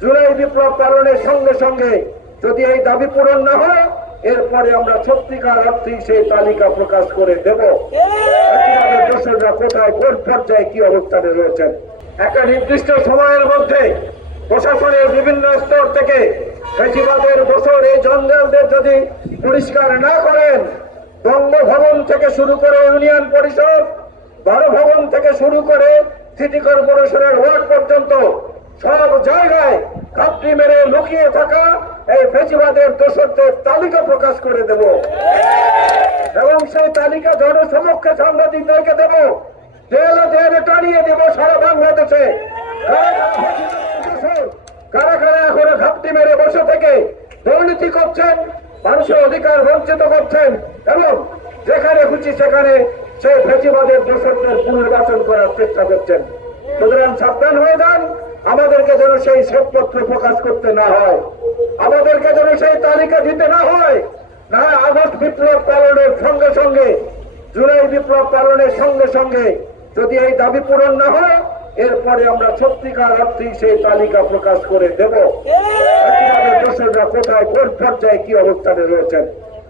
জুলাই বিপ্লব পালনের সঙ্গে সঙ্গে যদি এই দাবি পূরণ না হয়, এরপরে আমরা সত্যিকার অর্থেই সেই তালিকা প্রকাশ করে দেব দোষররা কোথায়, কোন পর্যায়ে, কি অবস্থানে রয়েছেন। একটা নির্দিষ্ট সময়ের মধ্যে প্রশাসনের বিভিন্ন স্তর থেকে ফ্যাসিবাদের দোষর এই জঞ্জালদের যদি পরিষ্কার না করেন, বঙ্গভবন থেকে শুরু করে ইউনিয়ন পরিষদ, গণভবন থেকে শুরু করে সিটি কর্পোরেশনের ওয়ার্ড পর্যন্ত সব জায়গায় ঘাপটি মেরে লুকিয়ে থাকা এই ফ্যাসিবাদের দোষরদের তালিকা প্রকাশ করে দেব এবং সেই তালিকা জনসমক্ষে সাংবাদিকদেরকে দেব, জেলে জেলে টানিয়ে দেব সারা বাংলাদেশে। কারা কারা এখনো ঘাপটি মেরে বসে থেকে দুর্নীতি করছেন, মানুষের অধিকার বঞ্চিত করছেন এবং যেখানে খুশি সেখানে সেই ফ্যাসিবাদের দোষরদের পুনর্বাসন করার চেষ্টা করছেন। সুতরাং সাবধান হয়ে যান, আমাদেরকে যেন সেই শ্বেতপত্র প্রকাশ করতে না হয়, আমাদেরকে যেন সেই তালিকা দিতে না হয়। না আগস্ট বিপ্লব পালনের সঙ্গে সঙ্গে, জুলাই বিপ্লব পালনের সঙ্গে সঙ্গে যদি এই দাবি পূরণ না হয়, এরপরে আমরা সত্যিকার অর্থেই সেই তালিকা প্রকাশ করে দেব দোষররা কোথায়, কোন পর্যায়ে, কি অবস্থানে রয়েছেন।